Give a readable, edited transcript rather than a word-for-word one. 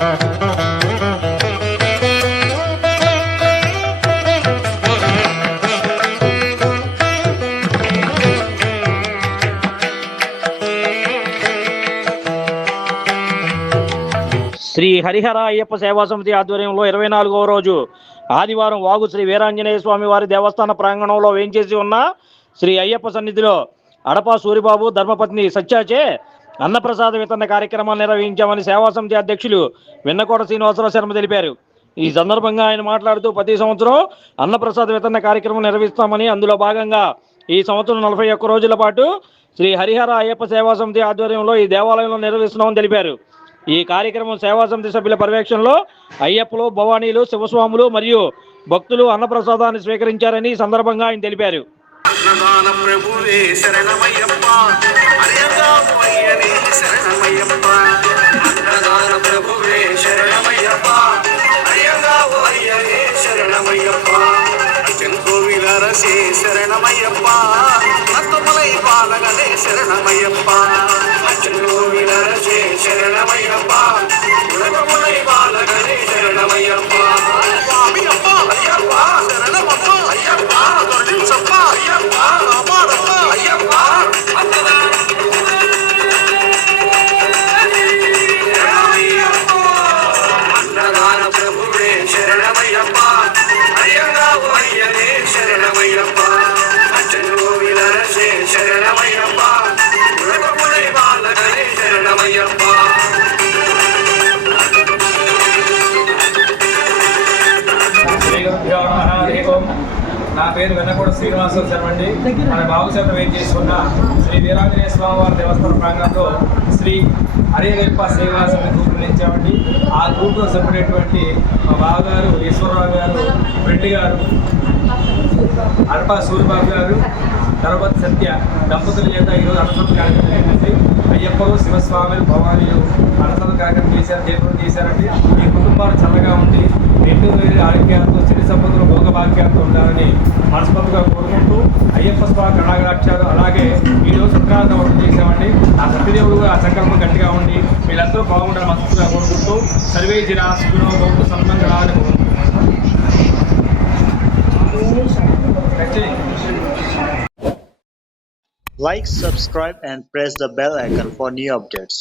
శ్రీ హరిహర అయ్యప్ప సేవా సమితి ఆధ్వర్యంలో 24వ రోజు ఆదివారం వాగు శ్రీ వీరాంజనేయ స్వామి వారి దేవస్థాన ప్రాంగణంలో వేంచేసి ఉన్న శ్రీ అయ్యప్ప సన్నిధిలో అడపా సూరిబాబు ధర్మపత్ని సత్యాచే అన్నప్రసాద వితరణ కార్యక్రమాలు నిర్వహించామని సేవా సమితి అధ్యక్షులు వెన్నకోట శ్రీనివాసరావు శర్మ తెలిపారు. ఈ సందర్భంగా ఆయన మాట్లాడుతూ ప్రతి సంవత్సరం అన్నప్రసాద వితరణ కార్యక్రమం నిర్వహిస్తామని, అందులో భాగంగా ఈ సంవత్సరం 41 రోజుల పాటు శ్రీ హరిహర అయ్యప్ప సేవా సమితి ఆధ్వర్యంలో ఈ దేవాలయంలో నిర్వహిస్తున్నామని తెలిపారు. ఈ కార్యక్రమం సేవా సమితి సభ్యుల పర్యవేక్షణలో అయ్యప్పలు, భవానీలు, శివస్వాములు మరియు భక్తులు అన్నప్రసాదాన్ని స్వీకరించారని సందర్భంగా ఆయన తెలిపారు. శరణమయ్యప్ప అత్తమలై పాలగనే శరణమయ్యప్ప శరణమయ్యప్ప ఉలగములై పాలగనే శరణమయ్యప్ప స్వామి అప్ప అయ్యప్ప శరణమప్ప అయ్యప్ప దొరించప్ప అయ్యప్ప రామారప్ప అయ్యప్ప అన్నదాన ప్రభువే శరణమయ్యప్ప అయ్యగావు అయ్యనే శరణమయ్యప్ప అచ్చంగోవిలరసే శరణమయ్యప్ప ఉలగములై పాలగనే శరణమయ్యప్ప. నా పేరు వెన్నకోట శ్రీనివాసరావు శర్మ అండి. మన బాబుశర్మ వేం చేసుకున్న శ్రీ వీరాంజనేయ స్వామి వారి దేవస్థాన ప్రాంగణంలో శ్రీ హరిహరయ్యప్ప సేవా సమితి గ్రూప్ నిలిచామండి. ఆ గ్రూప్లో సభ్యుడైనటువంటి మా బావగారు ఈశ్వరరావు గారు, రెడ్డి గారు, అడపా సూరిబాబు గారు, ధర్మపతి సత్య దంపతుల చేత ఈరోజు అన్నసంత కార్యక్రమం జరిగింది. అయ్యప్పలు, శివస్వాములు, భవానీలు అన్నసంత కార్యక్రమం చేశారండి. ఈ కుటుంబాలు చల్లగా ఉండి నిండు ఆరోగ్యాలతో, సిరి సంపదలు, భోగభాగ్యాలతో ఉండాలని మనస్ఫూర్తిగా కోరుకుంటూ అయ్యప్ప స్వామి కళాక్షాలు అలాగే ఈరోజు సంక్రాంతి వర్తం చేశామండి. ఆ సత్యదేవుడు ఆ సంకల్పం గట్టిగా ఉండి వీళ్ళందరూ బాగుండాలని మనస్ఫూర్తిగా కోరుకుంటూ సర్వే జనాసుకునో బౌద్ధ సంబంధంగా Like, subscribe and press the bell icon for new updates.